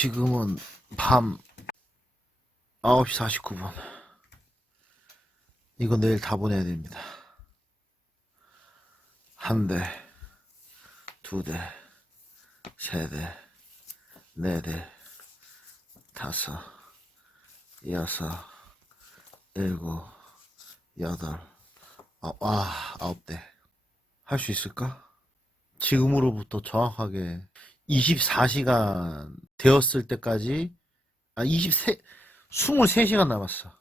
지금은 밤 9시 49분. 이거 내일 다 보내야 됩니다. 한 대, 두 대, 세 대, 네 대, 다섯, 여섯, 일곱, 여덟, 아홉 대. 할 수 있을까? 지금으로부터 정확하게 24시간 되었을 때까지, 23시간 남았어.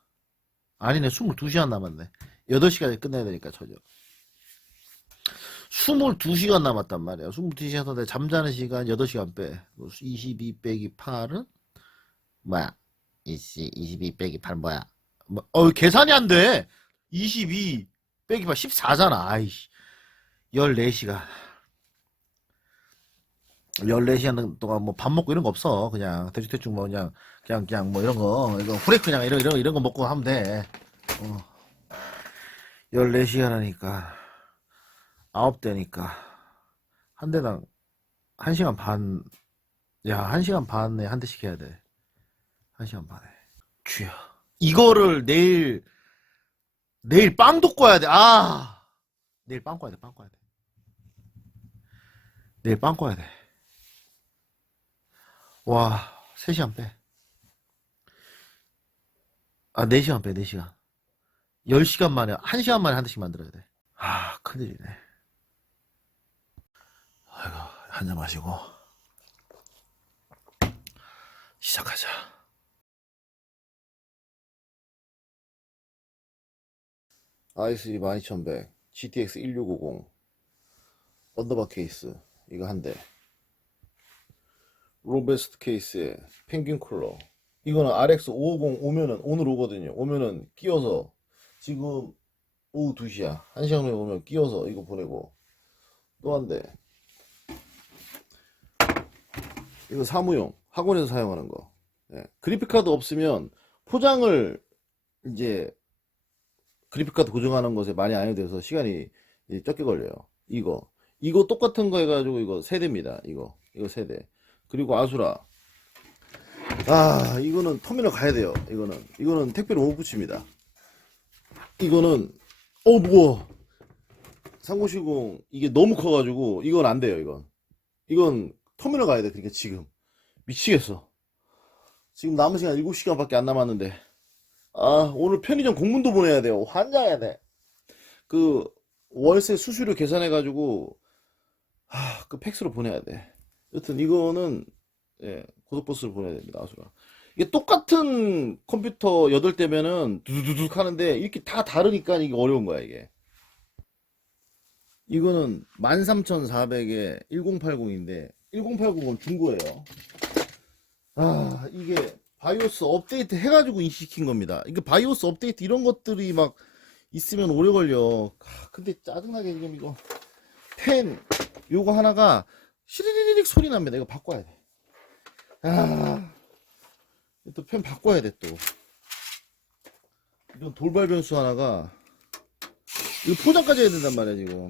아니네, 22시간 남았네. 8시간에 끝내야 되니까, 저녁. 22시간 남았단 말이야. 22시간 동안 잠자는 시간 8시간 빼. 22 빼기 8은? 뭐야? 22 빼기 8 뭐야? 계산이 안 돼! 22 빼기 8, 14잖아. 아이씨. 14시간. 14시간 동안 뭐 밥 먹고 이런 거 없어. 그냥 대충 뭐 그냥 뭐 이런 거, 이거 후레 그냥 이런 거 먹고 하면 돼. 14시간 하니까 9대니까 한 대당 1시간 반. 야, 1시간 반에 한 대씩 해야 돼. 1시간 반에. 주여. 이거를 내일 빵도 꿔야 돼. 내일 빵 꿔야 돼. 내일 빵 꿔야 돼. 와, 3시간 빼. 4시간 빼, 4시간. 10시간 만에, 1시간 만에 한 대씩 만들어야 돼. 큰일이네. 아이고, 한잔 마시고. 시작하자. i3 12100, GTX 1650, 언더바 케이스, 이거 한 대. 로베스트 케이스에 펭귄 쿨러. 이거는 RX 550 오면은, 오늘 오거든요. 오면은 끼워서, 지금 오후 2시야. 1시간 후에 오면 끼워서 이거 보내고. 또 한 대. 이거 사무용. 학원에서 사용하는 거. 예. 그래픽카드 없으면 포장을 이제 그래픽카드 고정하는 것에 많이 안 돼서 시간이 적게 걸려요. 이거 똑같은 거 해가지고 이거 3대입니다. 이거 3대. 그리고 아수라. 이거는 터미널 가야 돼요. 이거는 택배로 못 붙입니다. 이거는 무거워. 3070 이게 너무 커가지고 이건 안 돼요. 이건 터미널 가야 돼. 그러니까 지금 미치겠어. 지금 남은 시간 7시간밖에 안 남았는데, 오늘 편의점 공문도 보내야 돼요. 환장해야 돼. 그 월세 수수료 계산해가지고 그 팩스로 보내야 돼. 여튼 이거는 고속버스를 보내야 됩니다. 아수라. 이게 똑같은 컴퓨터 8대면은 두두두둑 하는데 이렇게 다 다르니까 이게 어려운 거야. 이거는 13400에 1080인데 1080은 중고예요. 이게 바이오스 업데이트 해가지고 인식시킨 겁니다. 이게 바이오스 업데이트 이런 것들이 막 있으면 오래 걸려. 근데 짜증나게 지금 이거 펜 요거 하나가 시리리릭 소리 납니다. 이거 바꿔야 돼. 또 펜 바꿔야 돼. 또 이런 돌발 변수 하나가, 이거 포장까지 해야 된단 말이야 지금.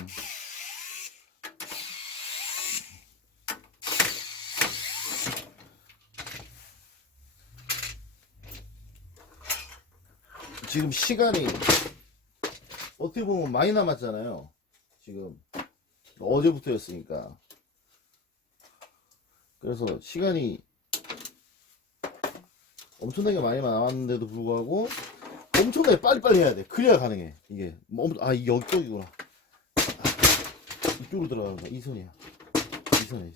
지금 시간이 어떻게 보면 많이 남았잖아요. 지금 어제부터였으니까. 그래서 시간이 엄청나게 많이 남았는데도 불구하고 엄청나게 빨리빨리 해야 돼. 그래야 가능해. 이게 이게 여기쪽이구나. 이쪽으로 들어가는 이 선이야. 이 선이야.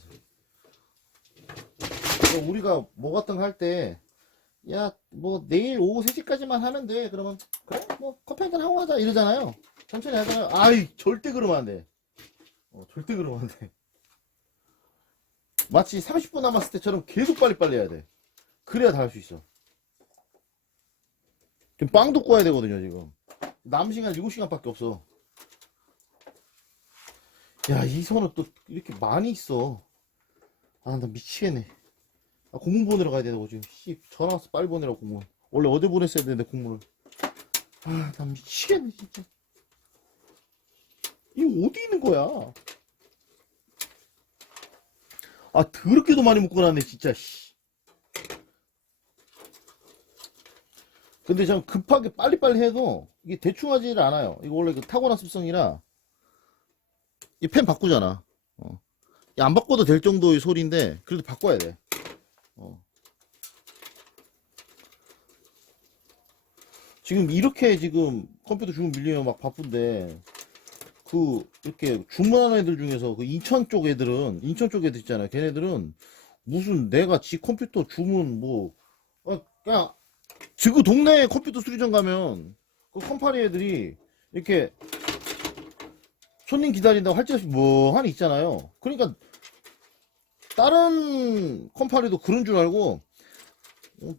우리가 뭐 같은 거 할 때, 야, 뭐 내일 오후 3시까지만 하면 돼. 그러면 그래, 뭐 커피 한잔 하고 하자 이러잖아요. 천천히 하잖아요. 절대 그러면 안 돼. 절대 그러면 안 돼. 마치 30분 남았을 때처럼 계속 빨리빨리 해야 돼. 그래야 다 할 수 있어. 지금 빵도 구워야 되거든요. 지금 남은 시간 7시간밖에 없어. 야, 이 선은 또 이렇게 많이 있어. 나 미치겠네. 공문 보내러 가야 되고 지금 전화 와서 빨리 보내라고. 공문 원래 어제 보냈어야 되는데 공문을. 나 미치겠네 진짜. 이거 어디 있는 거야? 더럽게도 많이 묶어놨네 진짜. 근데 전 급하게 빨리빨리 해도 이게 대충 하지를 않아요. 이거 원래 그 타고난 습성이라 이 펜 바꾸잖아. 안 바꿔도 될 정도의 소리인데 그래도 바꿔야 돼. 지금 이렇게 지금 컴퓨터 주문 밀리면 막 바쁜데 이렇게 주문하는 애들 중에서 그 인천 쪽 애들 있잖아요. 걔네들은 무슨 내가 지 컴퓨터 주문 그냥 지구 동네 컴퓨터 수리점 가면 그 컴파니 애들이 이렇게 손님 기다린다고 할 것 없이 하니 있잖아요. 그러니까 다른 컴파니도 그런 줄 알고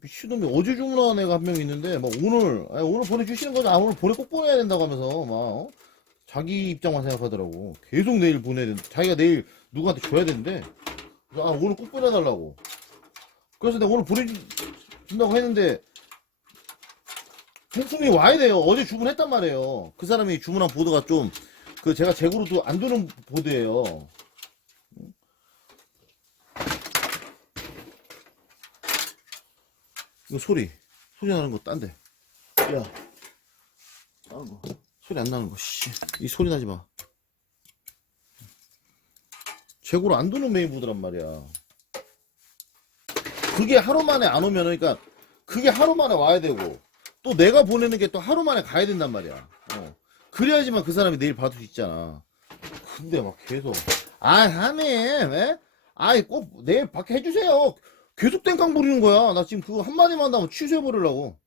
미친놈이 어제 주문한 애가 한 명 있는데 오늘 보내주시는 거죠. 오늘 꼭 보내야 된다고 하면서 자기 입장만 생각하더라고. 계속 내일 보내야 된다. 자기가 내일 누구한테 줘야 되는데 오늘 꼭 보내달라고. 그래서 내가 오늘 보내준다고 했는데 부품이 와야 돼요. 어제 주문했단 말이에요. 그 사람이 주문한 보드가 좀 제가 재고로도 안 두는 보드예요. 이거 소리 나는 거 딴데. 야, 나는 거 소리 안 나는 거. 이 소리 나지 마. 재고로 안 두는 메인보드란 말이야. 그게 하루 만에 안 오면 그러니까 그게 하루 만에 와야 되고 또 내가 보내는 게 또 하루 만에 가야 된단 말이야. 그래야지만 그 사람이 내일 받을 수 있잖아. 근데 막 계속 하님 왜? 꼭 내일 받게 해주세요. 계속 땡깡 부리는 거야. 나 지금 그거 한마디만 한다면 취소해버리려고.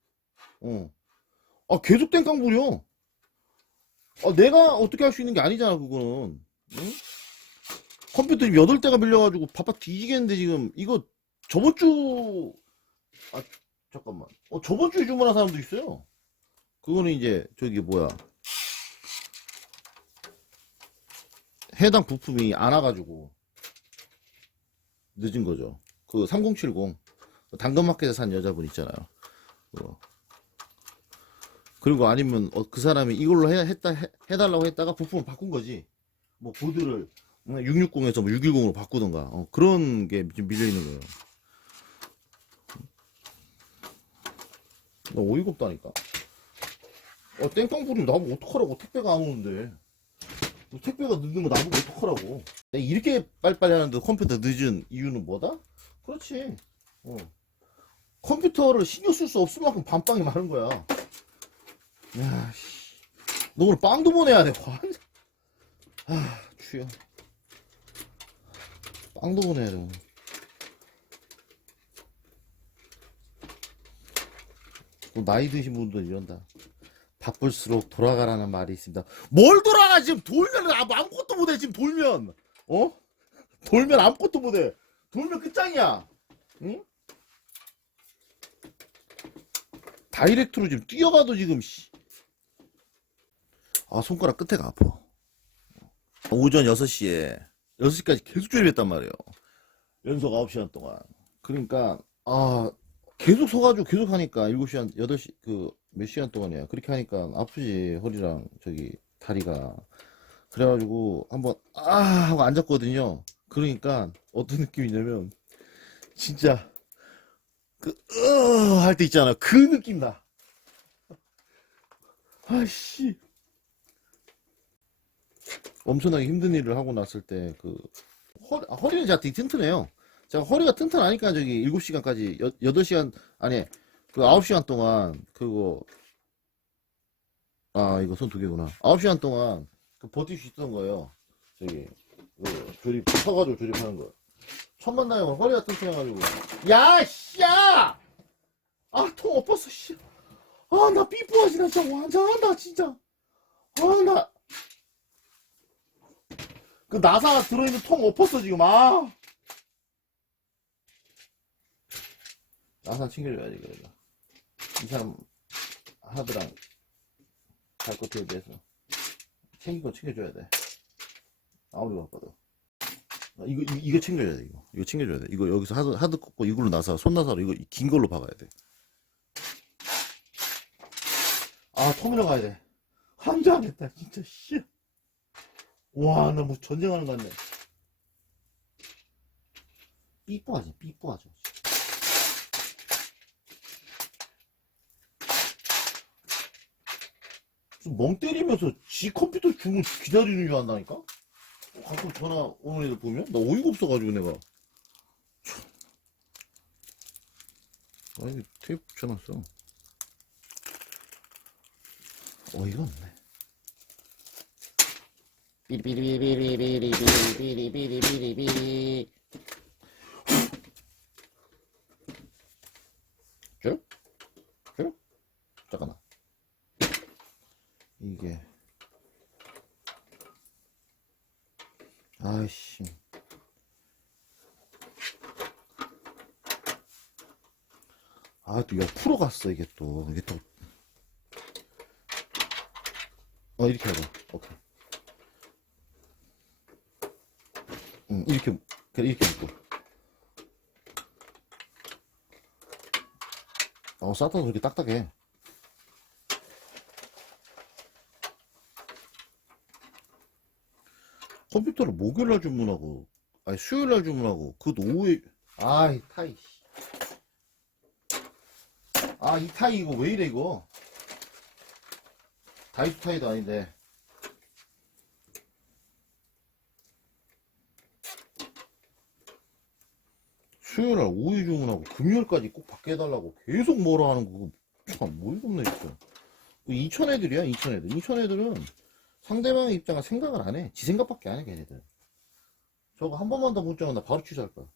계속 땡깡 부려. 내가 어떻게 할 수 있는 게 아니잖아, 그거는. 응? 컴퓨터 지금 8대가 밀려가지고 바빠 뒤지겠는데, 지금. 이거, 잠깐만. 저번 주에 주문한 사람도 있어요. 그거는 이제, 해당 부품이 안 와가지고, 늦은 거죠. 그 3070. 당근마켓에서 산 여자분 있잖아요. 그리고 아니면 그 사람이 이걸로 해달라고 했다가 부품을 바꾼 거지. 보드를 660에서 610으로 바꾸던가 그런 게 지금 밀려있는 거예요. 나 어이가 없다니까. 땡깡 부리면 나보고 어떡하라고. 택배가 안 오는데. 택배가 늦는 거 나보고 어떡하라고. 내가 이렇게 빨리빨리 하는데 컴퓨터 늦은 이유는 뭐다? 그렇지. 컴퓨터를 신경 쓸 수 없을 만큼 반빵이 많은 거야. 야, 너 오늘 빵도 보내야 돼. 추여. 빵도 보내야 돼. 또 나이 드신 분들 이런다. 바쁠수록 돌아가라는 말이 있습니다. 뭘 돌아가? 지금 돌면 아무것도 못해. 지금 돌면 돌면 아무것도 못해. 돌면 끝장이야. 응? 다이렉트로 지금 뛰어가도 지금 손가락 끝에가 아파. 오전 6시까지 계속 조립했단 말이에요. 연속 9시간 동안. 그러니까 계속 서가지고 계속 하니까 7시간 8시 몇 시간 동안이야. 그렇게 하니까 아프지. 허리랑 다리가. 그래가지고 한번 하고 앉았거든요. 그러니까 어떤 느낌이냐면 진짜 할 때 있잖아. 그 느낌 나. 엄청나게 힘든 일을 하고 났을 때 허리는 제가 되게 튼튼해요. 제가 허리가 튼튼하니까 7시간까지 8시간 아니 9시간 동안 이거 손 2개구나. 9시간 동안 버틸 수 있던 거예요. 서가지고 조립하는 거. 첫 만나면 허리가 튼튼해가지고 야! 통 엎었어 씨. 나 삐뿌하지. 나 진짜 완전한다 진짜. 나 나사 들어있는 통 엎었어 지금. 나사 챙겨줘야지. 그래도 이 사람 하드랑 갈 것에 대해서 챙겨줘야 돼. 아무리 바빠도 이거 챙겨줘야 돼. 이거 챙겨줘야 돼. 이거 여기서 하드 꽂고 이걸로 손나사로 이거 긴 걸로 박아야 돼. 터미널 가야 돼. 환장하겠다 진짜 씨. 와, 나 뭐 전쟁하는 것 같네. 삐뽀하죠. 무슨 멍 때리면서 지 컴퓨터 주문 기다리는 줄 안다니까? 가끔 전화 오는 애들 보면 나 어이가 없어가지고 내가 아니 테이프 붙여놨어. 어이가 없네. 삐리삐리삐리삐리삐리삐리삐리삐리삐리삐리 쭉? 쭉? 잠깐만. 이게 아이씨 아 또 옆으로 갔어. 이게 또 이렇게 하자. 오케이. 이렇게 그래 이렇게 묶고 쌌다도 그렇게 딱딱해. 컴퓨터를 목요일날 주문하고 아니 수요일날 주문하고 그것도 오후에 아이 타이 아 이 타이 이거 왜 이래 이거 다이소 타이도 아닌데 수요일날 오후 주문하고 금요일까지 꼭 받게 해달라고 계속 뭐라 하는 거 참 어이가 없네 진짜. 이천 애들이야. 이천 애들은 상대방의 입장을 생각을 안 해. 지 생각밖에 안 해 걔네들. 저거 한 번만 더 문자면 나 바로 취소할 거야.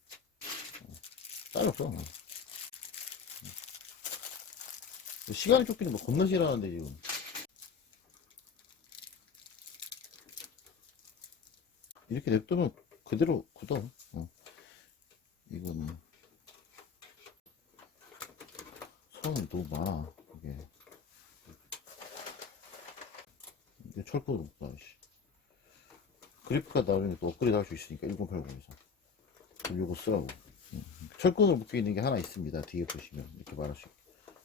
잘렸어. 시간이 쫓기는 거 겁나 싫어하는데 지금. 이렇게 냅두면 그대로 굳어. 이거는 선이 너무 많아. 이게 철거도 없다. 그래픽카드 나중에 또 업그레이드 할 수 있으니까 1080에서 요거 쓰라고. 철근을 묶여 있는 게 하나 있습니다. 뒤에 보시면 이렇게 말할 수 있게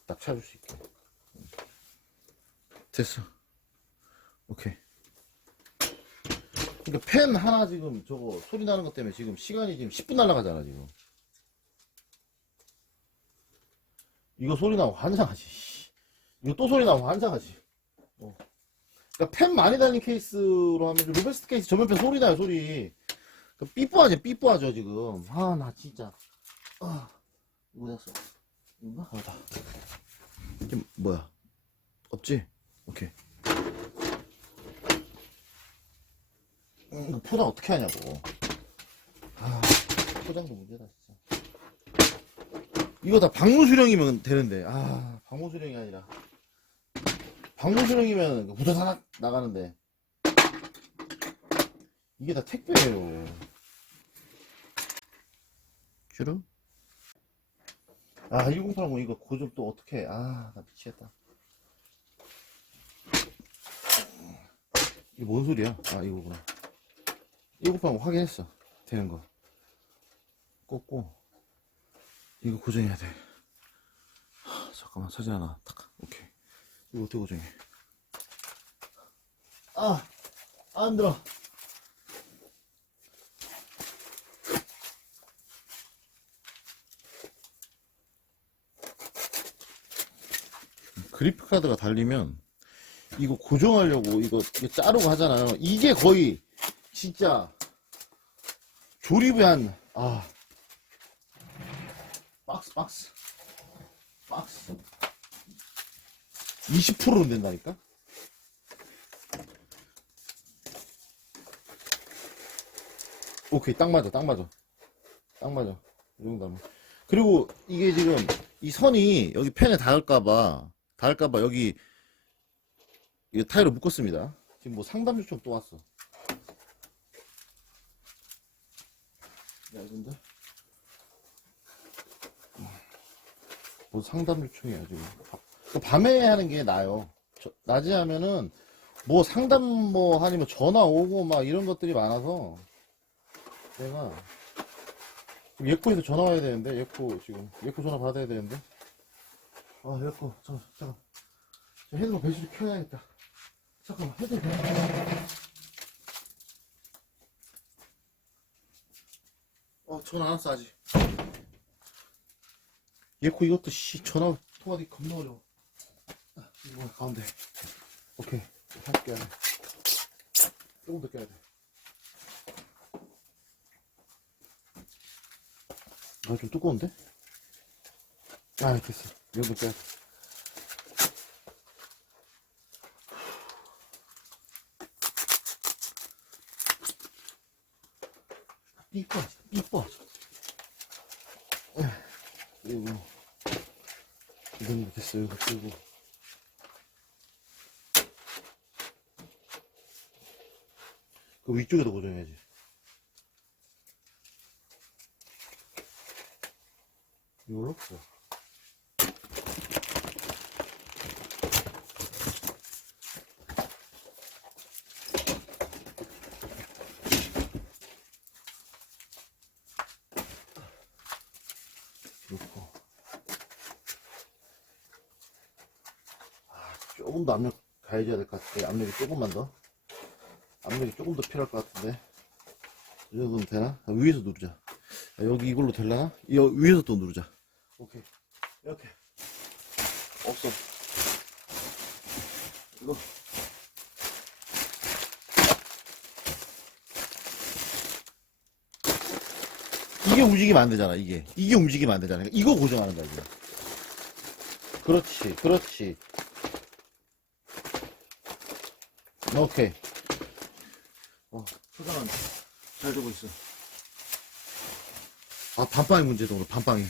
딱 찾을 수 있게. 됐어. 오케이. 그러니까 펜 하나 지금 저거 소리 나는 것 때문에 지금 시간이 지금 10분 날아가잖아 지금. 이거 소리 나면 환장하지. 이거 또 소리 나면 환장하지. 그러니까 펜 많이 달린 케이스로 하면 로베스트 케이스 전면펜 소리 나요 소리. 삐뿌하죠 지금. 아 나 진짜. 이거 됐어. 이거 하다. 이게 뭐야? 없지? 오케이. 이거 포장 어떻게 하냐고. 포장도 문제다 진짜. 이거 다 방무수령이면 되는데. 방무수령이 아니라. 방무수령이면 후다닥 나가는데. 이게 다 택배예요. 슈루? 1080 이거 고정 또 어떻게 해. 나 미치겠다. 이게 뭔 소리야? 이거구나. 1080 확인했어. 되는 거. 꽂고. 이거 고정해야 돼. 잠깐만, 사진 하나. 딱. 오케이. 이거 어떻게 고정해? 안 들어. 그래픽카드가 달리면 이거 고정하려고 이거 자르고 하잖아요. 이게 거의 진짜 조립이 한 박스 20%는 된다니까. 오케이 딱 맞아 이 정도 하면. 그리고 이게 지금 이 선이 여기 펜에 닿을까봐 여기 이 타이로 묶었습니다. 지금 뭐 상담 요청 또 왔어. 근데 뭐 상담 요청이야 지금. 밤에 하는 게 나아요. 낮에 하면은 뭐 상담 뭐 아니면 전화 오고 막 이런 것들이 많아서 내가 지금 예코에서 전화 와야 되는데 예코 전화 받아야 되는데 예코 잠깐 헤드폰 배터리 켜야겠다. 잠깐만 헤드폰 전화 안 왔어 아직. 예코 이것도 전화 통화하기 겁나 어려워. 이거 가운데. 오케이. 살짝 껴야 돼. 조금 더 껴야 돼. 아, 좀 두꺼운데? 아, 됐어. 이 정도 껴야 돼. 이뻐. 그리고 이 정도 됐어요. 그리고 그 위쪽에다 고정해야지. 이걸로? 어. 놓고. 조금 더 압력 가해줘야 될 것 같아. 압력이 조금만 더. 압력이 조금 더 필요할 것 같은데. 이 정도면 되나? 위에서 누르자. 여기 이걸로 되려나? 위에서 또 누르자. 오케이. 이렇게. 없어. 이거. 이게 움직이면 안 되잖아, 이게. 이게 움직이면 안 되잖아. 이거 고정하는 거야, 이게. 그렇지. 오케이. 초장은 잘 되고 있어. 아, 반빵이 문제다, 오늘 반빵이.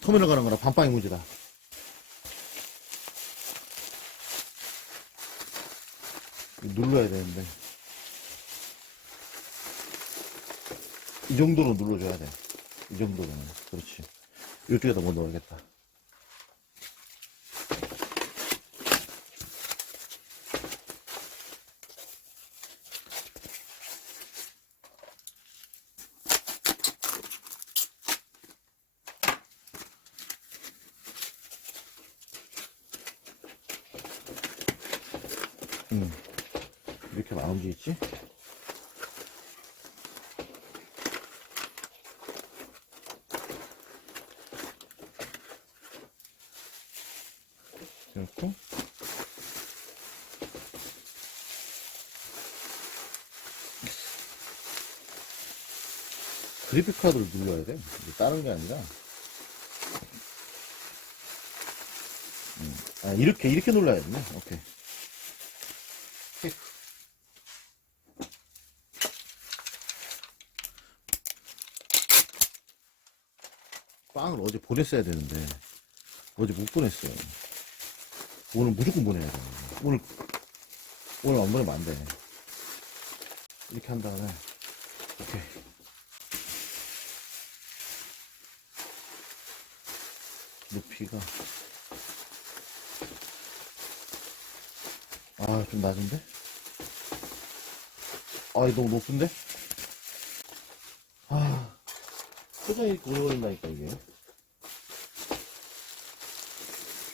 터미널 가는 거라 반빵이 문제다. 눌러야 되는데. 이 정도로 눌러줘야 돼. 이 정도로는. 그렇지. 이쪽에다 뭐 넣어야겠다. 이렇게 안 움직이지? 이렇게. 그래픽 카드를 눌러야 돼. 이게 다른 게 아니라. 아, 이렇게 눌러야 되네. 오케이. 빵을 어제 보냈어야 되는데 어제 못 보냈어요. 오늘 무조건 보내야 돼. 오늘 안 보내면 안 돼. 이렇게 한 다음에 오케이. 높이가 좀 낮은데? 이거 너무 높은데? 표정이 이렇게 오래 걸린다니까 이게.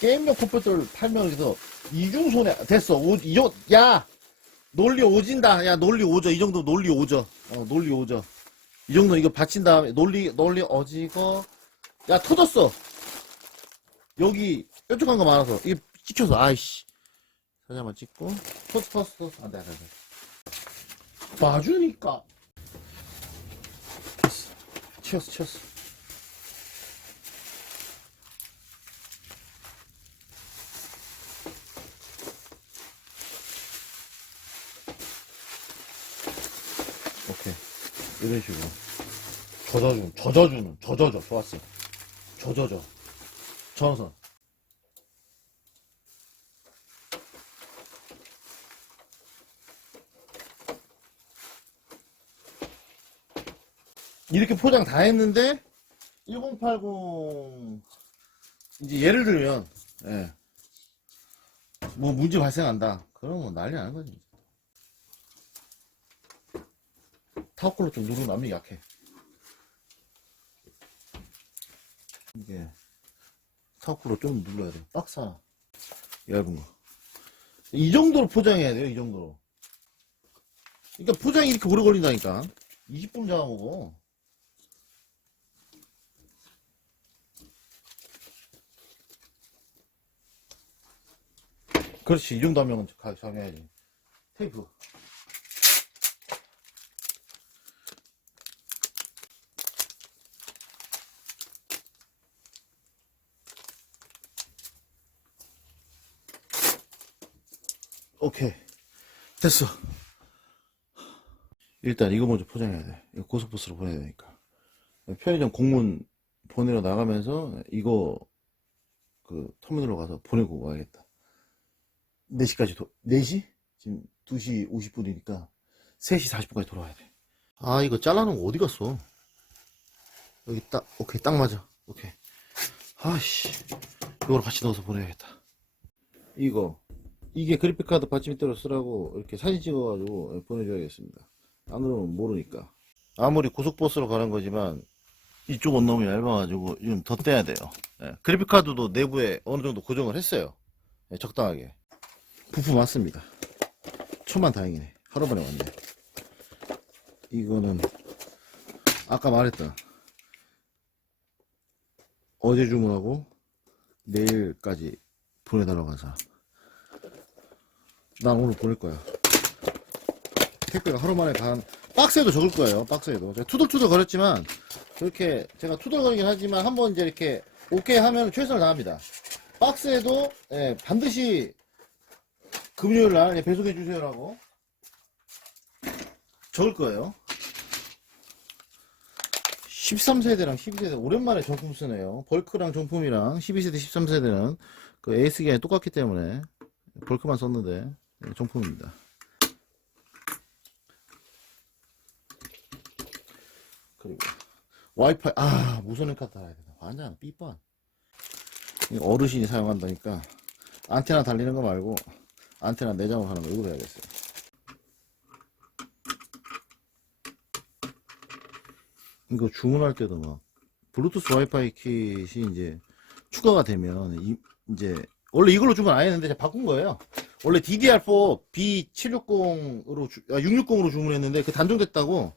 게임용 컴퓨터를 팔면 그래서 이중손해. 됐어. 야 논리 오진다. 야 논리 오져. 이 정도 논리 오져. 논리 오져. 이 정도 이거 받친 다음에 논리 어지거. 야 터졌어. 여기 뾰족한 거 많아서 이게 찍혀서 아이씨. 사진만 찍고 터스 안돼. 봐주니까 치웠어. 오케이. 이런 식으로 젖어줘. 좋았어. 젖어줘. 전선. 이렇게 포장 다 했는데 1080 이제 예를 들면 뭐 문제 발생한다. 그러면 난리 나는 거지. 타워클로 좀 누르면 압력이 약해. 이게 타워클로 좀 눌러야 돼. 박스 하나 얇은 거. 이 정도로 포장해야 돼요. 이 정도로. 그러니까 포장이 이렇게 오래 걸린다니까. 20분 잡아먹어. 그렇지. 이 정도 하면 정해야지. 테이프. 오케이. 됐어. 일단 이거 먼저 포장해야 돼. 이거 고속버스로 보내야 되니까. 편의점 공문 보내러 나가면서 이거 그 터미널로 가서 보내고 와야겠다. 4시까지 4시? 지금 2시 50분이니까 3시 40분까지 돌아와야 돼. 아, 이거 잘라놓은 거 어디 갔어? 여기 딱, 오케이, 딱 맞아. 오케이. 아씨, 이거를 같이 넣어서 보내야겠다. 이게 그래픽카드 받침대로 쓰라고 이렇게 사진 찍어가지고 보내줘야겠습니다. 안 그러면 모르니까. 아무리 고속버스로 가는 거지만 이쪽은 너무 얇아가지고 좀 더 떼야 돼요. 예, 그래픽카드도 내부에 어느 정도 고정을 했어요. 예, 적당하게. 부품 왔습니다. 천만 다행이네. 하루 만에 왔네. 이거는 아까 말했던 어제 주문하고 내일까지 보내달라고 해서 난 오늘 보낼 거야. 택배가 하루 만에 박스에도 적을 거예요. 박스에도 제가 투덜투덜 거렸지만 그렇게 제가 투덜거리긴 하지만 한번 이제 이렇게 오케이 하면 최선을 다합니다. 박스에도 예, 반드시 금요일날 배송해 주세요라고 적을 거예요. 13세대랑 12세대 오랜만에 정품 쓰네요. 벌크랑 정품이랑 12세대 13세대는 그 AS기가 똑같기 때문에 벌크만 썼는데 정품입니다. 그리고 와이파이 무선행 카드 달아야 되나. 완전 삐뻔. 어르신이 사용한다니까 안테나 달리는 거 말고 안테나 내장을 하는 거 이거 해야겠어요. 이거 주문할 때도 막 블루투스 와이파이 킷이 이제 추가가 되면 이제 원래 이걸로 주문 안 했는데 제가 바꾼 거예요. 원래 DDR4 B760으로 660으로 주문했는데 그 단종됐다고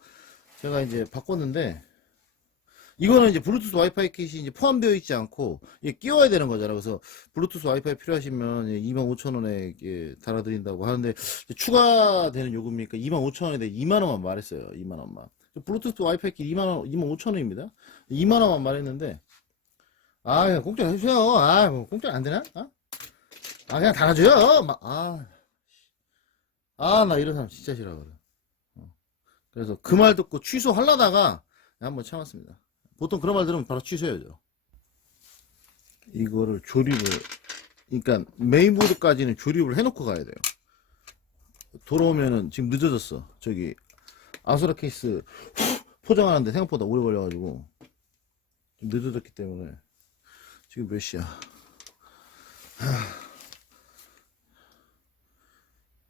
제가 이제 바꿨는데 이거는 이제 블루투스 와이파이 킷이 이제 포함되어 있지 않고 이게 끼워야 되는 거잖아. 그래서 블루투스 와이파이 필요하시면 25,000원에 달아드린다고 하는데 추가되는 요금이니까 25,000원인데 2만원만 말했어요. 2만원만. 블루투스 와이파이 킷 25,000원입니다. 2만원만 말했는데 그냥 공짜 해주세요. 뭐 공짜 안 되나? 그냥 달아줘요. 나 이런 사람 진짜 싫어하거든. 그래서 그 말 듣고 취소하려다가 한번 참았습니다. 보통 그런 말 들으면 바로 취소해야죠. 이거를 그러니까 메인보드까지는 조립을 해놓고 가야 돼요. 돌아오면은 지금 늦어졌어. 저기 아수라 케이스 포장하는데 생각보다 오래 걸려가지고 좀 늦어졌기 때문에 지금 몇 시야?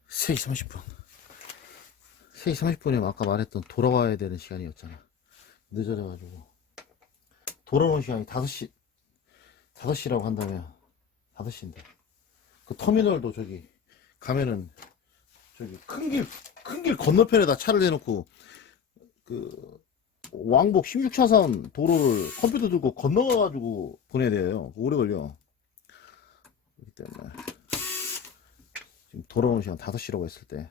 3시 30분. 3시 30분이면 아까 말했던 돌아와야 되는 시간이었잖아. 늦어져가지고 돌아오는 시간이 5시라고 한다면 5시인데 그 터미널도 저기 가면은 저기 큰 길 건너편에다 차를 대놓고 그 왕복 16차선 도로를 컴퓨터 들고 건너가가지고 보내야 돼요. 오래 걸려. 그렇기 때문에 지금 돌아오는 시간 5시라고 했을 때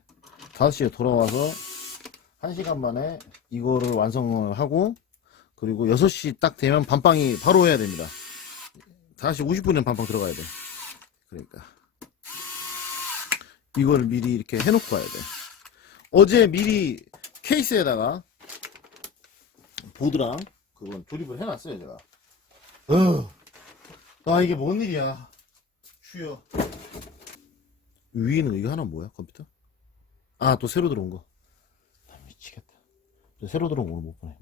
5시에 돌아와서 1시간 만에 이거를 완성을 하고 그리고 6시 딱 되면 반빵이 바로 해야 됩니다. 5시 50분에 반빵 들어가야 돼. 그러니까 이걸 미리 이렇게 해놓고 가야 돼. 어제 미리 케이스에다가 보드랑 그건 조립을 해놨어요 제가. 이게 뭔 일이야. 쉬어. 위에는 이거 하나 뭐야 컴퓨터? 또 새로 들어온 거. 미치겠다. 새로 들어온 거 못 보내.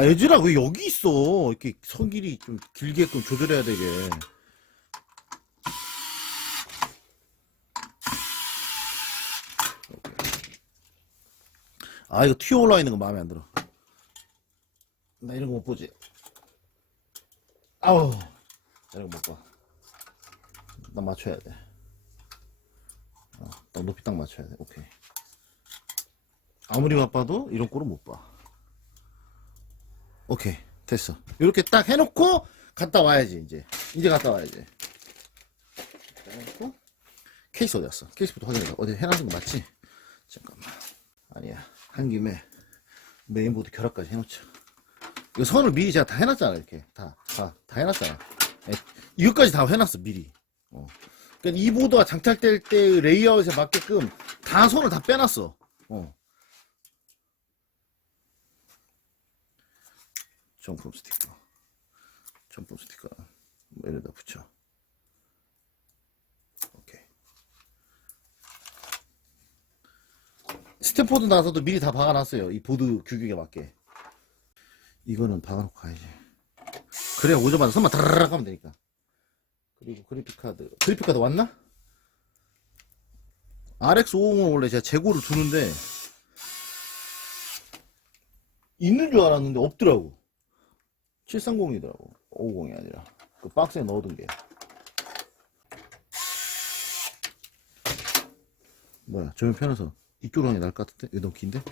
애들아 왜 여기 있어? 이렇게 선길이 좀 길게끔 조절해야 되게. 이거 튀어 올라와 있는 거 마음에 안 들어. 나 이런 거 못 보지. 이런 거 못 봐. 나 맞춰야 돼. 딱 높이 딱 맞춰야 돼. 오케이. 아무리 바빠도 이런 꼴은 못 봐. 오케이, 됐어. 이렇게 딱 해놓고 갔다 와야지. 이제 갔다 와야지. 해놓고 케이스 어디 갔어? 케이스부터 확인해봐. 어디 해놨는 거 맞지? 잠깐만. 아니야. 한 김에 메인보드 결합까지 해놓자. 이거 선을 미리 제가 다 해놨잖아. 이렇게 다 해놨잖아. 이것까지 다 해놨어 미리. 그러니까 이 보드가 장착될 때 레이아웃에 맞게끔 다 선을 다 빼놨어. 정품 스티커 뭐 이러다 붙여. 오케이. 스탠포드 나서도 미리 다 박아놨어요. 이 보드 규격에 맞게. 이거는 박아놓고 가야지. 그래야 오자마자 선만 다라락 하면 되니까. 그리고 그래픽카드 왔나? RX550은 원래 제가 재고를 두는데 있는 줄 알았는데 없더라고. 730이더라고. 550이 아니라 그 박스에 넣어둔 게. 뭐야, 조명 펴놔서 이쪽으로 하는 게 나을 것 같은데? 이거 너무 긴데?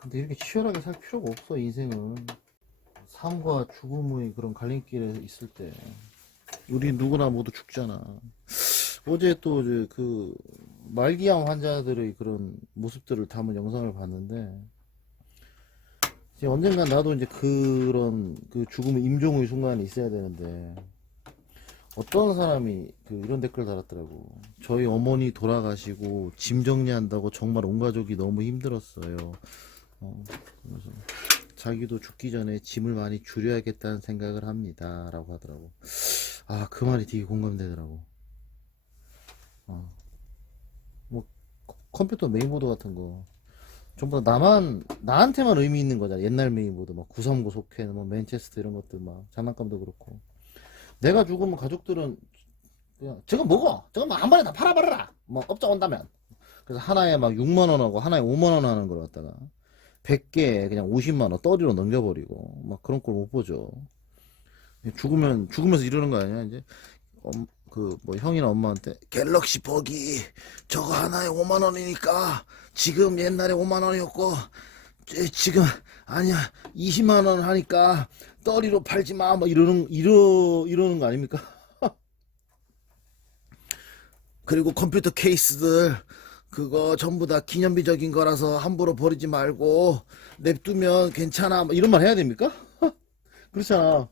근데 이렇게 치열하게 살 필요가 없어. 인생은 삶과 죽음의 그런 갈림길에 있을 때 우리 누구나 모두 죽잖아. 어제 또 그 말기암 환자들의 그런 모습들을 담은 영상을 봤는데, 이제 언젠간 나도 이제 그런 그 죽음의 임종의 순간이 있어야 되는데, 어떤 사람이 이런 댓글 달았더라고. 저희 어머니 돌아가시고 짐 정리한다고 정말 온 가족이 너무 힘들었어요. 그래서 자기도 죽기 전에 짐을 많이 줄여야겠다는 생각을 합니다 라고 하더라고. 그 말이 되게 공감되더라고. 뭐 컴퓨터 메인보드 같은 거 전부 다 나한테만 의미 있는 거잖아. 옛날 메인보드 막 939 소켓, 뭐 맨체스터 이런 것들 막 장난감도 그렇고. 내가 죽으면 가족들은 그냥 저거 먹어, 저거 뭐 한 번에 다 팔아버려라, 뭐 업자 온다면. 그래서 하나에 막 6만원하고 하나에 5만원 하는 걸 갖다가 100개에 그냥 50만원 떠리로 넘겨버리고 막 그런 걸 못 보죠. 죽으면서 이러는 거 아니야 이제. 뭐 형이나 엄마한테 갤럭시 버기 저거 하나에 5만원이니까 지금 옛날에 5만원이었고 지금 아니야 20만원 하니까 떠리로 팔지마 뭐 이러는 거 아닙니까? 그리고 컴퓨터 케이스들 그거 전부 다 기념비적인 거라서 함부로 버리지 말고 냅두면 괜찮아 뭐 이런 말 해야 됩니까? 그렇잖아.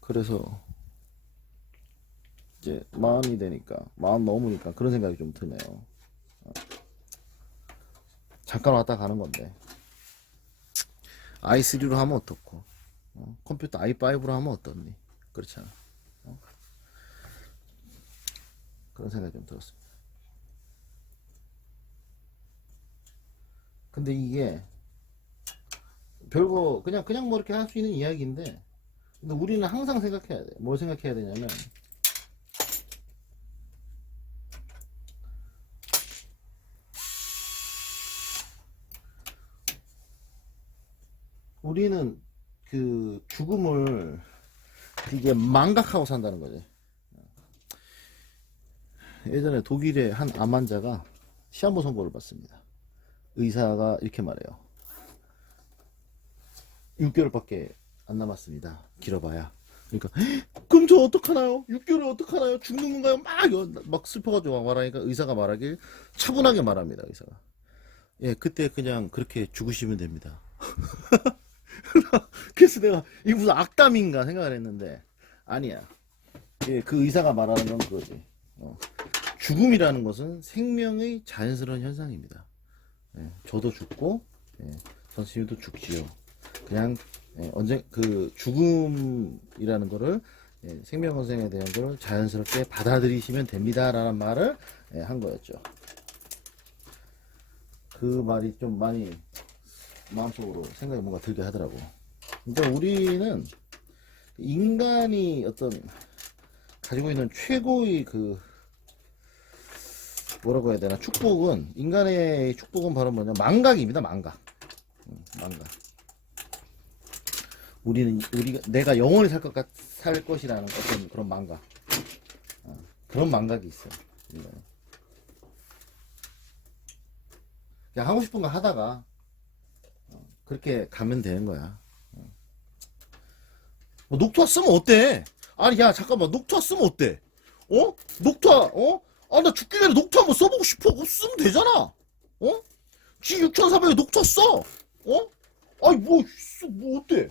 그래서 이제 마흔 넘으니까 그런 생각이 좀 드네요. 잠깐 왔다 가는 건데 i3로 하면 어떻고, 컴퓨터 i5로 하면 어떻니? 그렇잖아. 그런 생각이 좀 들었습니다. 근데 이게 별거 그냥 뭐 이렇게 할 수 있는 이야기인데, 근데 우리는 항상 생각해야 돼. 뭘 생각해야 되냐면, 우리는 그 죽음을 이게 망각하고 산다는 거지. 예전에 독일의 한 암 환자가 시한부 선고를 받습니다. 의사가 이렇게 말해요. 6개월밖에 안 남았습니다. 길어봐야. 그러니까 그럼 저 어떡하나요? 6개월을 어떡하나요? 죽는 건가요? 막 슬퍼가지고 말하니까 의사가 말하길 차분하게 말합니다. 의사가. 예, 그때 그냥 그렇게 죽으시면 됩니다. 그래서 내가 이게 무슨 악담인가 생각을 했는데 아니야. 예, 그 의사가 말하는 건 그거지. 죽음이라는 것은 생명의 자연스러운 현상입니다. 예, 저도 죽고, 예, 선생님도 죽지요. 그냥 언제 그 죽음이라는 거를, 생명 현상에 대한 걸 자연스럽게 받아들이시면 됩니다라는 말을 한 거였죠. 그 말이 좀 많이 마음속으로 생각이 뭔가 들게 하더라고. 그러니까 우리는 인간이 어떤 가지고 있는 최고의 뭐라고 해야 되나, 인간의 축복은 바로 뭐냐, 망각입니다. 망각. 내가 영원히 살 것이라는 어떤 그런 망각. 그런 망각이 있어요. 그냥 하고 싶은 거 하다가 그렇게 가면 되는 거야. 뭐 녹투아 쓰면 어때? 아니 야 잠깐만 녹투아 쓰면 어때? 녹투아 아 나 죽기 전에 녹투아 한번 써보고 싶어. 쓰면 되잖아. G6300에 녹투아 써. 아니 뭐 어때?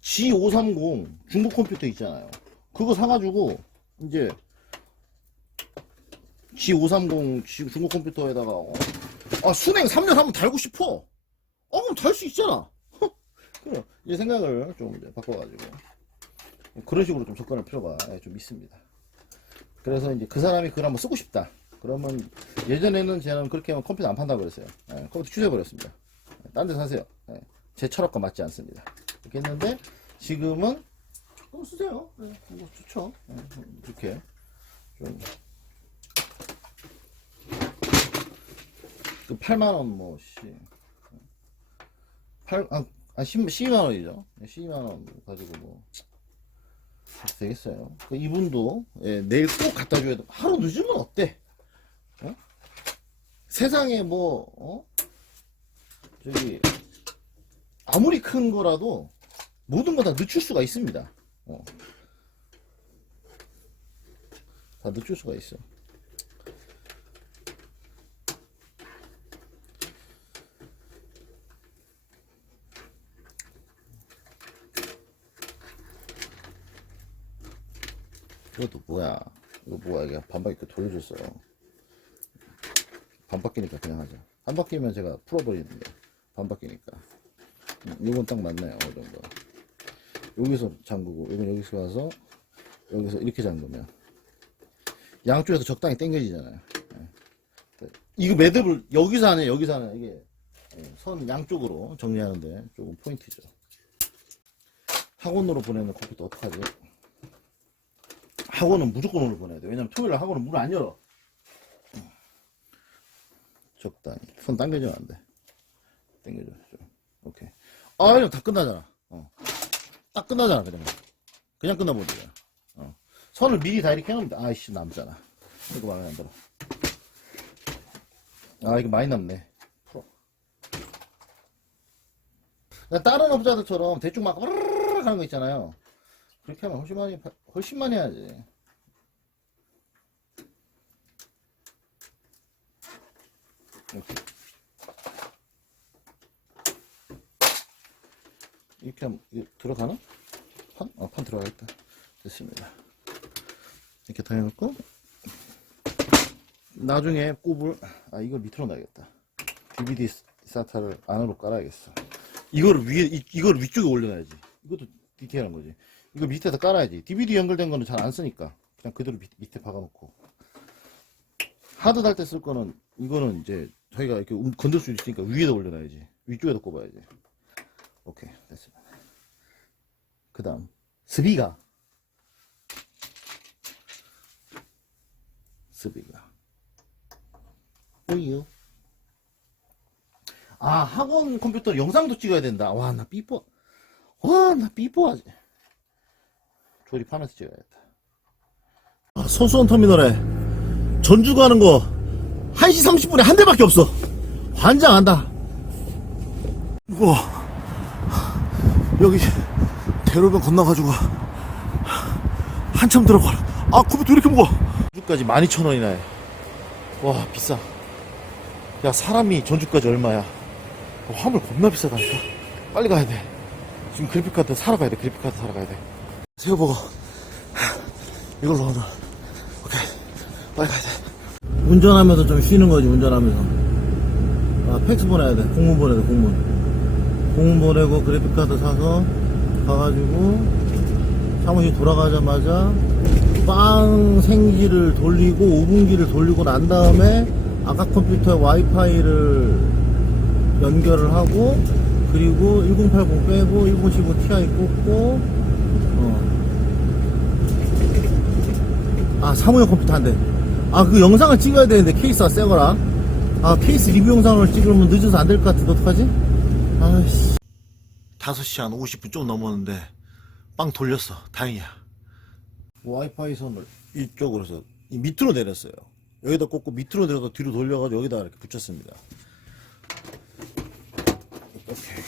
G530 중국 컴퓨터 있잖아요. 그거 사가지고 이제 G530 중국 컴퓨터에다가 순행 3년 한번 달고 싶어. 그럼 달 수 있잖아. 그래 이제 생각을 좀 이제 바꿔가지고 그런 식으로 좀 접근할 필요가 좀 있습니다. 그래서 이제 그 사람이 그걸 한번 쓰고 싶다. 그러면 예전에는 저는 그렇게 하면 컴퓨터 안 판다고 그랬어요. 컴퓨터 취소해버렸습니다. 딴 데 사세요. 제 철학과 맞지 않습니다. 이렇게 했는데 지금은 쓰세요. 뭐 좋죠. 이렇게 좀 그 8만원 뭐 12만원이죠 12만원 가지고 뭐 되겠어요. 이분도 내일 꼭 갖다 줘야 돼. 하루 늦으면 어때? 세상에 뭐 저기 아무리 큰 거라도 모든 거 다 늦출 수가 있습니다. 다 늦출 수가 있어. 이것도 뭐야? 이거 뭐야? 이게 반바퀴 돌려줬어요. 반바퀴니까 그냥 하자. 한 바퀴면 제가 풀어버리는데 반바퀴니까. 이건 딱 맞나요? 어느 정도. 여기서 잠그고, 이건 여기서 와서 여기서 이렇게 잠그면 양쪽에서 적당히 당겨지잖아요. 이거 매듭을 여기서 하네, 여기서 하네. 이게 선 양쪽으로 정리하는데 조금 포인트죠. 학원으로 보내는 컴퓨터 어떡하지? 학원은 무조건 오늘 보내야 돼. 왜냐면 토요일에 학원은 문 안 열어. 적당히. 손 당겨주면 안 돼. 당겨줘. 오케이. 이거 다 끝나잖아. 딱 끝나잖아, 그냥 끝나버리잖아. 선을 미리 다 이렇게 해놓으면 돼. 아이씨, 남잖아. 이거 마음에 안 들어. 이거 많이 남네. 풀어. 다른 업자들처럼 대충 막, 하는 거 있잖아요. 그렇게 하면 훨씬 많이 해야지. 이렇게 하면 이거 들어가나? 판? 판 들어가겠다. 됐습니다. 이렇게 다 해놓고 나중에 꼽을 이걸 밑으로 놔야겠다. DVD SATA를 안으로 깔아야겠어. 이거를 위쪽에 올려놔야지. 이것도 디테일한 거지. 이거 밑에다 깔아야지. DVD 연결된 거는 잘 안 쓰니까 그냥 그대로 밑에 박아놓고, 하드 달 때 쓸 거는 이거는 이제 저희가 이렇게 건들 수 있으니까 위에다 올려놔야지. 위쪽에다 꼽아야지. 오케이, 됐습니다. 그 다음 스비가 우유. 학원 컴퓨터 영상도 찍어야 된다. 나 삐뽀하지. 조립하면서 찍어야겠다. 서수원 터미널에 전주 가는 거 1시 30분에 한 대밖에 없어. 환장한다. 우와, 여기 대로변 건너가지고 한참 들어가라. 컴퓨터 왜 이렇게 무거워? 전주까지 12,000원이나 해. 와, 비싸. 야, 사람이 전주까지 얼마야? 화물 겁나 비싸다니까. 빨리 가야 돼. 지금 그래픽카드 사러 가야 돼. 새우버거 이걸로 하나. 오케이, 빨리 가야 돼. 운전하면서 좀 쉬는 거지. 운전하면서 팩스 보내야 돼. 공문 보내야 돼. 공문 보내고 그래픽카드 사서 가가지고 사무실 돌아가자마자 빵 생지를 돌리고 오븐기를 돌리고 난 다음에 아까 컴퓨터에 와이파이를 연결을 하고, 그리고 1080 빼고 1075 Ti 꽂고 사무용 컴퓨터 한 대. 그 영상을 찍어야 되는데 케이스가 새거라. 케이스 리뷰 영상을 찍으면 늦어서 안 될 것 같은데 어떡하지? 아이씨. 5시 한 50분 좀 넘었는데 빵 돌렸어. 다행이야. 와이파이 선을 이쪽으로 해서 밑으로 내렸어요. 여기다 꽂고 밑으로 내려서 뒤로 돌려가지고 여기다 이렇게 붙였습니다. 오케이.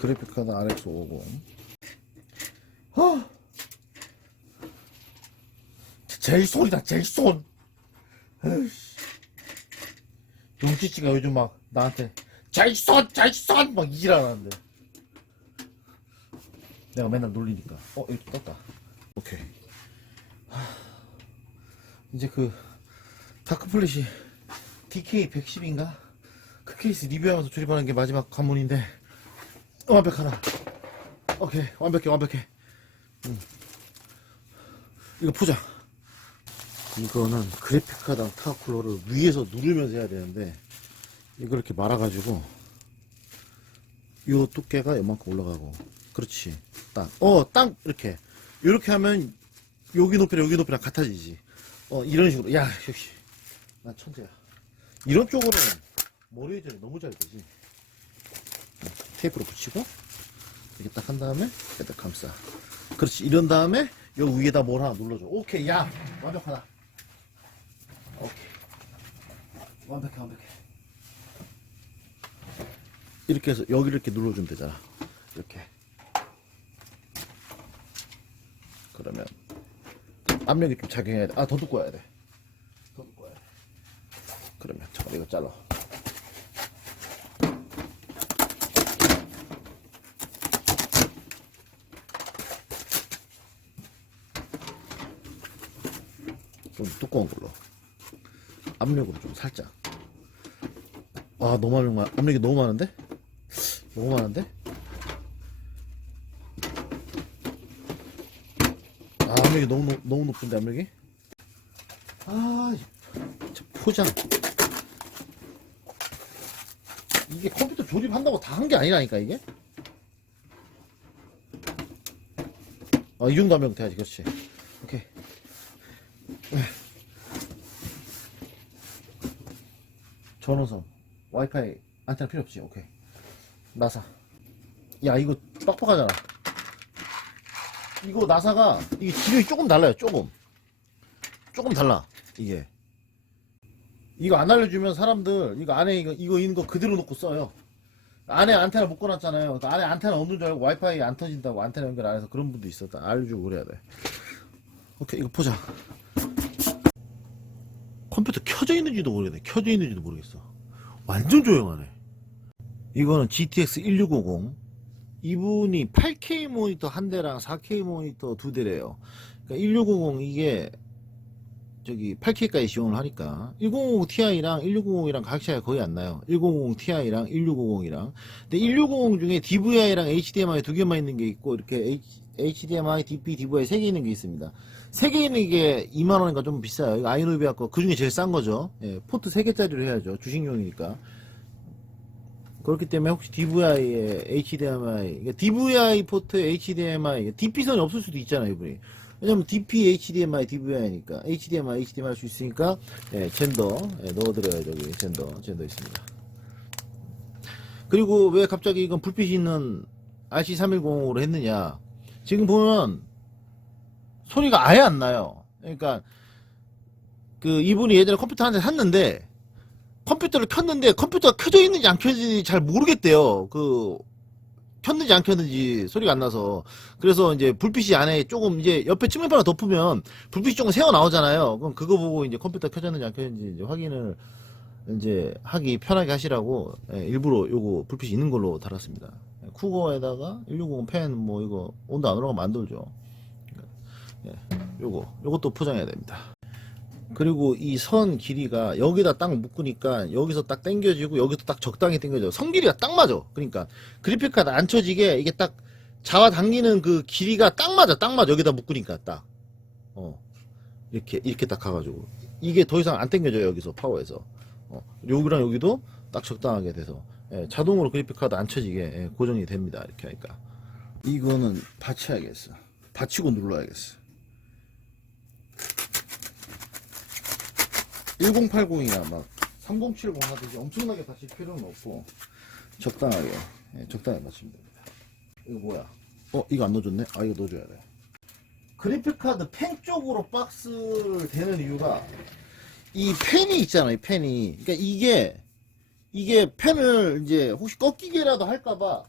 그래픽카드 RX 550. 제이손이다, 제이손. 용치치가 요즘 막 나한테 제이손 막 이지랄하는데 내가 맨날 놀리니까 이렇게 떴다. 오케이. 이제 그 다크플래시 DK110인가 그 케이스 리뷰하면서 조립하는 게 마지막 관문인데 완벽하다. 오케이, 완벽해. 이거 보자. 이거는 그래픽카드랑 타워쿨러를 위에서 누르면서 해야 되는데 이걸 이렇게 말아가지고 요 두께가 요만큼 올라가고, 그렇지, 딱 이렇게 하면 여기 높이랑 같아지지. 이런 식으로. 야, 역시 난 천재야. 이런 쪽으로는 머리 회전이 너무 잘 되지. 테이프로 붙이고 이렇게 딱 한 다음에 딱 감싸. 그렇지. 이런 다음에 요 위에다 뭘 하나 눌러줘. 오케이. 야, 완벽하다. 오케이. 완벽해. 이렇게 해서 여기를 이렇게 눌러주면 되잖아. 이렇게. 그러면 압력이 좀 작용해야 돼. 더 두꺼워야 돼. 그러면 잠깐 이거 잘라. 좀 두꺼운 걸로. 압력으로 좀 살짝. 너무 압력이 너무 많은데? 압력이 너무 높은데, 압력이? 저 포장. 이게 컴퓨터 조립한다고 다 한 게 아니라니까, 이게? 이 정도 하면 돼야지. 그렇지. 오케이. 전원선, 와이파이 안테나 필요 없지. 오케이. 나사. 야, 이거 빡빡하잖아. 이거 나사가 이게 기능이 조금 달라요. 조금 달라. 이게 이거 안 알려주면 사람들 이거 안에 이거 있는 거 그대로 놓고 써요. 안에 안테나 묶어놨잖아요. 그러니까 안에 안테나 없는 줄 알고 와이파이 안 터진다고 안테나 연결 안 해서 그런 분도 있어. 알려주고 그래야 돼. 오케이, 이거 보자. 컴퓨터 켜져 있는지도 모르겠어. 완전 조용하네. 이거는 GTX 1650. 이분이 8K 모니터 한 대랑 4K 모니터 두 대래요. 그러니까 1650 이게 저기 8K까지 지원을 하니까 1050 Ti랑 1650이랑 가격 차이가 거의 안 나요. 1050 Ti랑 1650이랑. 근데 1650 중에 DVI랑 HDMI 두 개만 있는 게 있고, 이렇게 HDMI, DP, DVI 세 개 있는 게 있습니다. 세 개 있는 게 2만원이니까 좀 비싸요. 이거 아이노비아 거, 그 중에 제일 싼 거죠. 예, 포트 3개짜리로 해야죠. 주식용이니까. 그렇기 때문에 혹시 DVI에 HDMI, 그러니까 DVI 포트에 HDMI, DP선이 없을 수도 있잖아요, 이분이. 왜냐면 DP, HDMI, DVI니까 HDMI 할 수 있으니까 젠더 넣어드려요. 저기 젠더 있습니다. 그리고 왜 갑자기 이건 불빛이 있는 RC310으로 했느냐? 지금 보면 소리가 아예 안 나요. 그러니까 그 이분이 예전에 컴퓨터 한 대 샀는데 컴퓨터를 켰는데 컴퓨터가 켜져 있는지 안 켜지는지 잘 모르겠대요. 그 켰는지 안 켰는지 소리가 안 나서. 그래서 이제 불빛이 안에 조금 이제 옆에 측면판 하나 덮으면 불빛이 조금 새어 나오잖아요. 그럼 그거 보고 이제 컴퓨터 켜졌는지 안 켜졌는지 이제 확인을 이제 하기 편하게 하시라고 일부러 요거 불빛이 있는 걸로 달았습니다. 쿠거에다가 160 펜 뭐 이거 온도 안 올라가면 안 돌죠. 요것도 포장해야 됩니다. 그리고 이 선 길이가 여기다 딱 묶으니까 여기서 딱 당겨지고 여기서 딱 적당히 당겨져요. 선 길이가 딱 맞아. 그러니까 그래픽카드 안 쳐지게 이게 딱 잡아당기는 그 길이가 딱 맞아. 여기다 묶으니까 딱 이렇게 딱 가가지고 이게 더 이상 안 당겨져요. 여기서 파워에서 여기랑 여기도 딱 적당하게 돼서 자동으로 그래픽카드 안 쳐지게 고정이 됩니다. 이렇게 하니까. 이거는 받쳐야겠어. 받치고 눌러야겠어. 1080이나 막 3070 하듯이 엄청나게 받칠 필요는 없고 적당하게 받치면 됩니다. 이거 뭐야? 이거 안 넣어줬네? 이거 넣어줘야 돼. 그래픽카드 펜 쪽으로 박스를 대는 이유가 이 펜이 있잖아요. 이 펜이. 그러니까 이게 이게 펜을 이제 혹시 꺾이게라도 할까봐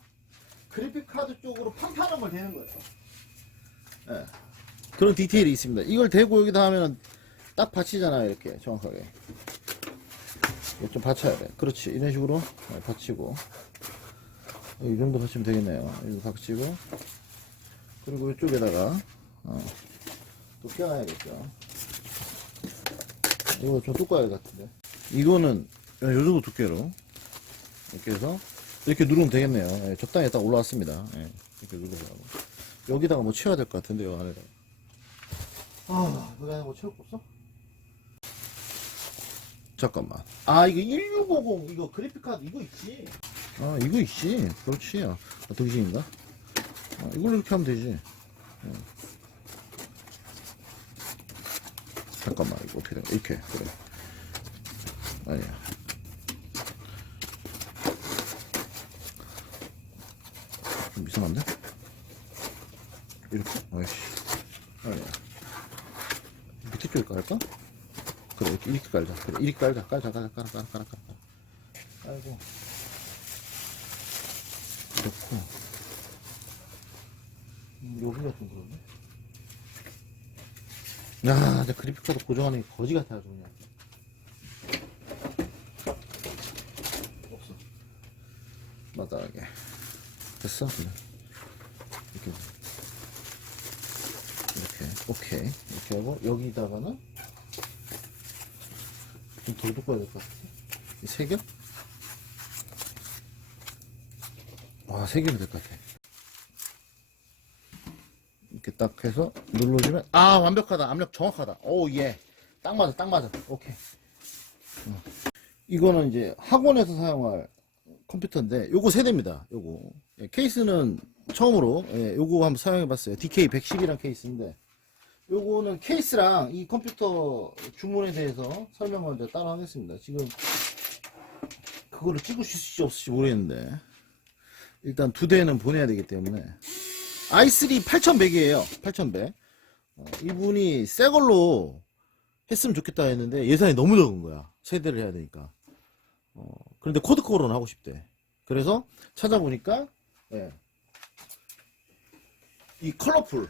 그래픽카드 쪽으로 판판한 걸 대는 거예요. 예. 그런 디테일이 있습니다. 이걸 대고 여기다 하면은 딱 받치잖아요. 이렇게 정확하게. 이거 좀 받쳐야 돼. 그렇지. 이런 식으로 받치고. 이 정도 받치면 되겠네요. 이거 받치고. 그리고 이쪽에다가 또 껴놔야겠죠. 이거 좀 두꺼워야 될 것 같은데. 이거는 요 정도 두께로 이렇게 해서 이렇게 누르면 되겠네요. 예, 적당히 딱 올라왔습니다. 예, 이렇게 누르고 여기다가 뭐 채워야 될 것 같은데 요 안에다가. 여기 안에 뭐 채울 거 없어? 잠깐만. 이거 1650 이거 그래픽카드 이거 있지. 이거 있지. 그렇지. 등신인가? 이걸로 이렇게 하면 되지. 잠깐만 이거 어떻게 돼? 이렇게 그래. 아니야. 좀 이상한데? 이렇게. 아이씨. 아니야. 밑에 쪽에 깔까? 그래 이렇게 깔자. 그래 이렇게 깔자. 깔아. 아이고. 이렇고. 여기가 좀 그러네. 야, 내 그래픽카드 고정하는 게 거지 같아, 아주 그냥. 없어. 마다하게. 됐어? 그냥. 이렇게. 오케이. 이렇게 하고, 여기다가는 좀 덜 덮어야 될 것 같아. 이 세 겹? 세 개면 될 것 같아. 이렇게 딱 해서 눌러주면 완벽하다. 압력 정확하다. 오 예. 딱 맞아. 오케이. 이거는 이제 학원에서 사용할 컴퓨터인데 요거 세대입니다. 요거 케이스는 처음으로 요거 한번 사용해 봤어요. DK110이란 케이스인데 요거는 케이스랑 이 컴퓨터 주문에 대해서 설명을 이제 따로 하겠습니다. 지금 그거를 찍으실 수 있을지 없을지 모르겠는데 일단 두 대는 보내야 되기 때문에 i3 8100이에요. 8100. 이분이 새 걸로 했으면 좋겠다 했는데 예산이 너무 적은 거야. 세대를 해야 되니까. 그런데 코드코어로는 하고 싶대. 그래서 찾아보니까 이 컬러풀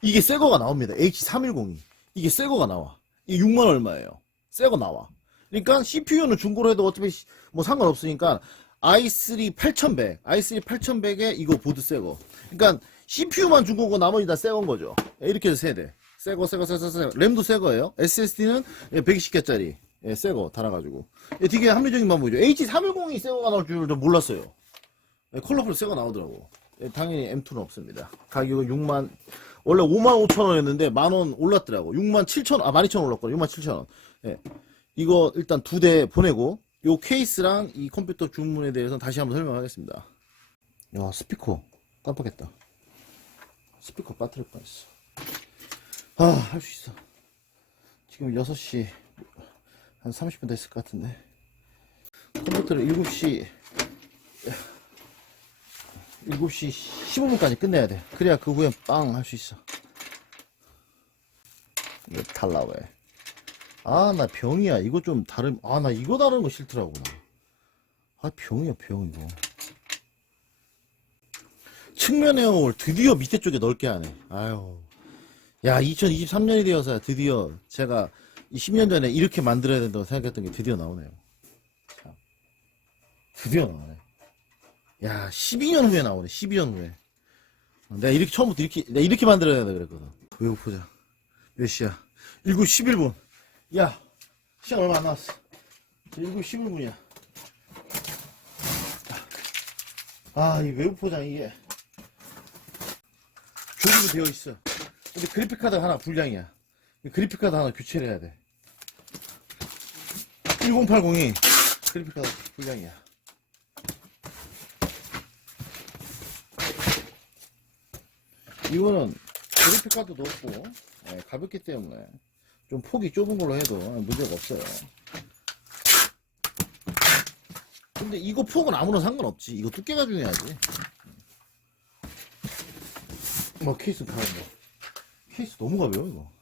이게 새 거가 나옵니다. H310이 이게 새 거가 나와. 이게 6만 얼마예요. 새 거 나와. 그러니까 CPU는 중고로 해도 어차피 뭐 상관없으니까 i3 8100 8100에 이거 보드 새 거. 그러니까 CPU만 중고고 나머지 다 새 건 거죠. 이렇게 해서 세대. 새거. 램도 새 거예요. SSD는 120개짜리. 새 거 달아가지고. 되게 합리적인 방법이죠. H310이 새 거가 나올 줄 몰랐어요. 컬러풀 새 거 나오더라고. 당연히 M2는 없습니다. 가격은 6만, 원래 55,000원이었는데 만원 올랐더라고. 67,000원, 12,000원 올랐거든요. 67,000원. 이거 일단 두 대 보내고, 요 케이스랑 이 컴퓨터 주문에 대해서 다시 한번 설명하겠습니다. 야, 스피커. 깜빡했다. 스피커 빠뜨릴 뻔했어. 할 수 있어. 지금 6시 한 30분 됐을 것 같은데 컴퓨터를 7시 15분까지 끝내야 돼. 그래야 그 후에 빵 할 수 있어. 이거 달라 왜? 나 병이야. 이거 좀 다른. 나 이거 다른 거 싫더라고. 병이야 병 이거. 측면 에어홀 드디어 밑에 쪽에 넓게 하네. 야 2023년이 되어서 드디어 제가 10년 전에 이렇게 만들어야 된다고 생각했던 게 드디어 나오네요. 참. 드디어 나오네. 야 12년 후에 나오네. 12년 후에. 내가 이렇게 처음부터 이렇게 만들어야 된다 그랬거든. 이거 보자. 몇 시야? 7시 11분. 야 시간 얼마 안 남았어. 7시 11분이야. 이 외부 포장 이게 조립이 되어 있어. 근데 그래픽카드 하나 불량이야. 그래픽카드 하나 교체를 해야 돼. 1080이 그래픽카드 불량이야. 이거는 그래픽카드도 없고 가볍기 때문에 좀 폭이 좁은 걸로 해도 문제가 없어요. 근데 이거 폭은 아무나 상관없지. 이거 두께가 중요하지. 케이스 가벼워. 케이스 너무 가벼워 이거.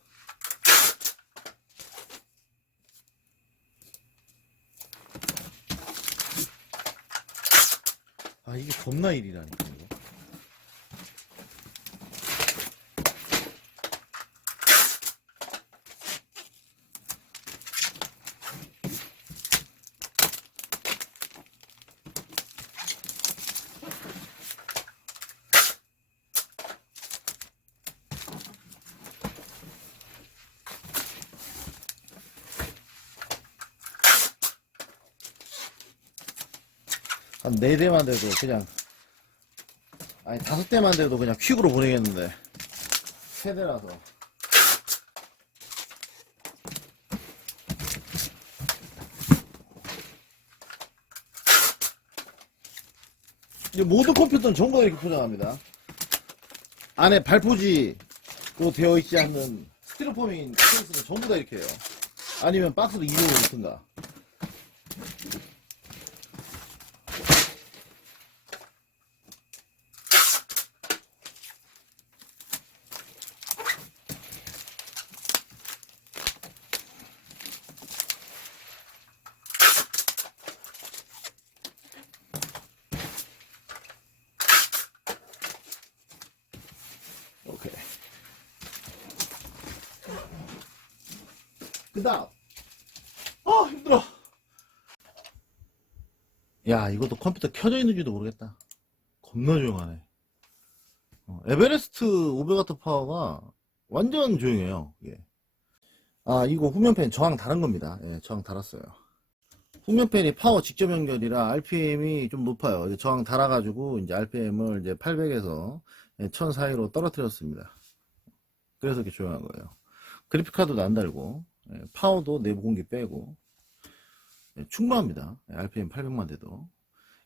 겁나 일이라니까 이거. 한 4대만 돼도 그냥, 아니 5대만 돼도 그냥 퀵으로 보내겠는데 3대라서. 이제 모든 컴퓨터는 전부 다 이렇게 포장합니다. 안에 발포지로 되어 있지 않는 스티로폼인 케이스는 전부 다 이렇게 해요. 아니면 박스로 이용을 넣든가. 오케이. 그 다음. 힘들어. 야, 이것도 컴퓨터 켜져 있는지도 모르겠다. 겁나 조용하네. 에베레스트 500W 파워가 완전 조용해요. 이게. 이거 후면팬 저항 달은 겁니다. 예, 저항 달았어요. 후면팬이 파워 직접 연결이라 RPM이 좀 높아요. 이제 저항 달아가지고 이제 RPM을 이제 800에서 1000 사이로 떨어뜨렸습니다. 그래서 이렇게 조용한 거예요. 그래픽카드도 안 달고, 파워도 내부 공기 빼고, 충분합니다. RPM 800만 돼도.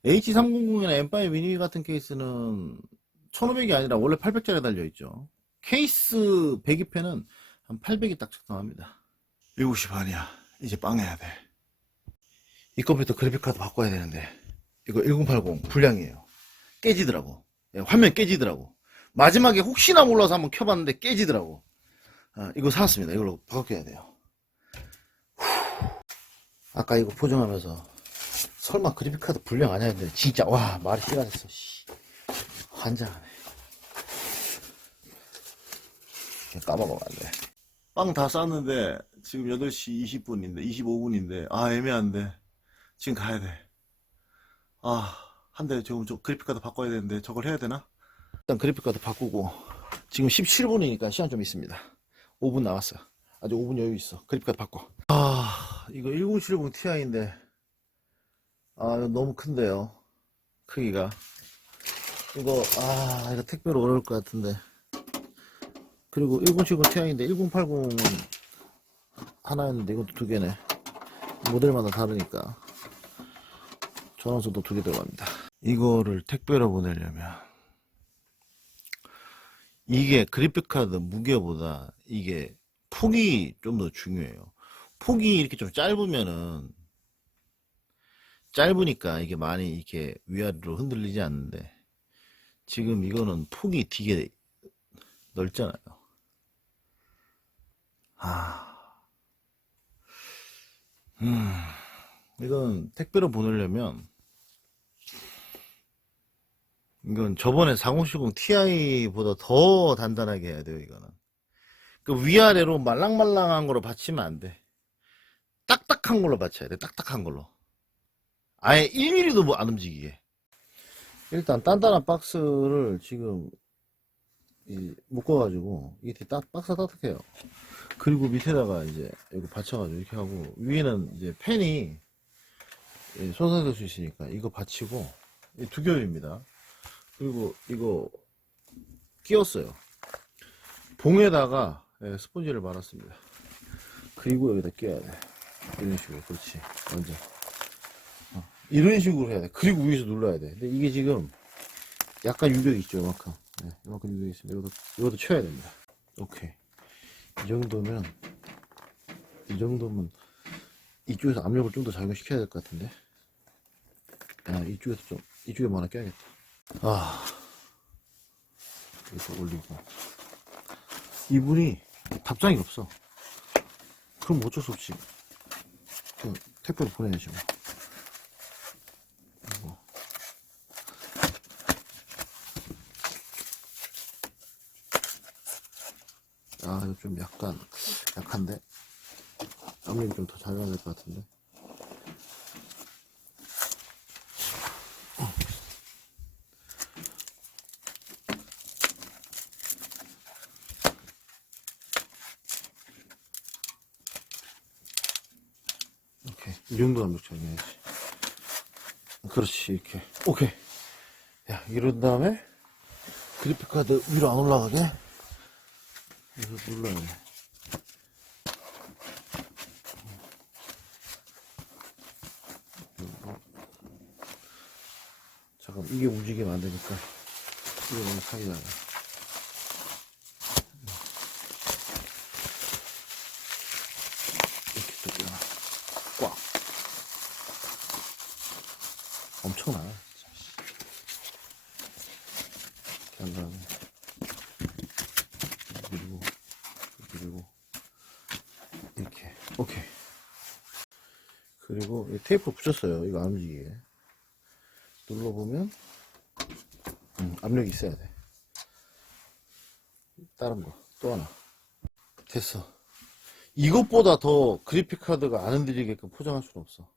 H300이나 M5 미니 같은 케이스는 1500이 아니라 원래 800짜리 달려있죠. 케이스 102펜은 한 800이 딱 적당합니다. 7시 반이야. 이제 빵 해야 돼. 이 컴퓨터 그래픽카드 바꿔야 되는데, 이거 1080 불량이에요. 깨지더라고. 화면 깨지더라고. 마지막에 혹시나 몰라서 한번 켜봤는데 깨지더라고. 이거 사왔습니다. 이걸로 바꿔야 돼요. 아까 이거 포장하면서 설마 그래픽카드 불량 아니야 했는데 진짜 와 말이 씨가 됐어. 환장하네. 까먹으면 안 돼. 빵 다 쌌는데 지금 8시 20분인데 25분인데 애매한데 지금 가야 돼. 한 대 지금 저 그래픽카드 바꿔야 되는데 저걸 해야 되나? 일단 그래픽카드 바꾸고 지금 17분이니까 시간 좀 있습니다. 5분 남았어. 아직 5분 여유 있어. 그래픽카드 바꿔. 이거 1070 Ti인데 이거 너무 큰데요. 크기가. 이거 택배로 어려울 것 같은데. 그리고 1070 Ti인데 1080은 하나였는데 이것도 2개네. 모델마다 다르니까 전원선도 2개 들어갑니다. 이거를 택배로 보내려면 이게 그래픽카드 무게보다 이게 폭이 좀 더 중요해요. 폭이 이렇게 좀 짧으니까 이게 많이 이렇게 위아래로 흔들리지 않는데 지금 이거는 폭이 되게 넓잖아요. 이건 택배로 보내려면 이건 저번에 4070 Ti보다 더 단단하게 해야 돼요. 이거는 그 위아래로 말랑말랑한 거로 받치면 안 돼. 딱딱한 걸로 받쳐야 돼. 딱딱한 걸로. 아예 1mm도 안 움직이게. 일단 단단한 박스를 지금 묶어가지고 이게 박스가 딱딱해요. 그리고 밑에다가 이제 이거 받쳐가지고 이렇게 하고 위에는 이제 펜이 손상될 수 있으니까 이거 받치고 2겹입니다. 그리고 이거 끼웠어요. 봉에다가 스펀지를 말았습니다. 그리고 여기다 끼워야 돼. 이런 식으로. 그렇지. 완전 이런 식으로 해야 돼. 그리고 위에서 눌러야 돼. 근데 이게 지금 약간 유격이 있죠. 이만큼. 이만큼 유격이 있습니다. 이것도 쳐야 됩니다. 오케이. 이 정도면 이쪽에서 압력을 좀 더 작용시켜야 될 것 같은데. 이쪽에 뭐 하나 껴야겠다. 이렇게 올리고. 이분이 답장이 없어. 그럼 어쩔 수 없지. 택배로 보내야지 뭐. 아, 이거 좀 약간 약한데 압력이 좀 더 잘 가야 될 것 같은데. 오케이, 이 정도 압력 적용해야지. 그렇지, 이렇게. 오케이. 야, 이런 다음에 그래픽카드 위로 안 올라가게 이거 눌러야 돼. 잠깐, 이게 움직이면 안 되니까 이거 너무 사기 나요. 이렇게 또 꽉. 엄청나. 이렇게 한 다음에 그리고 이렇게. 오케이. 그리고 이 테이프 붙였어요. 이거 안 움직이게. 눌러보면 압력이 있어야 돼. 다른 거 또 하나. 됐어. 이것보다 더 그래픽카드가 안 흔들리게끔 포장할 수는 없어.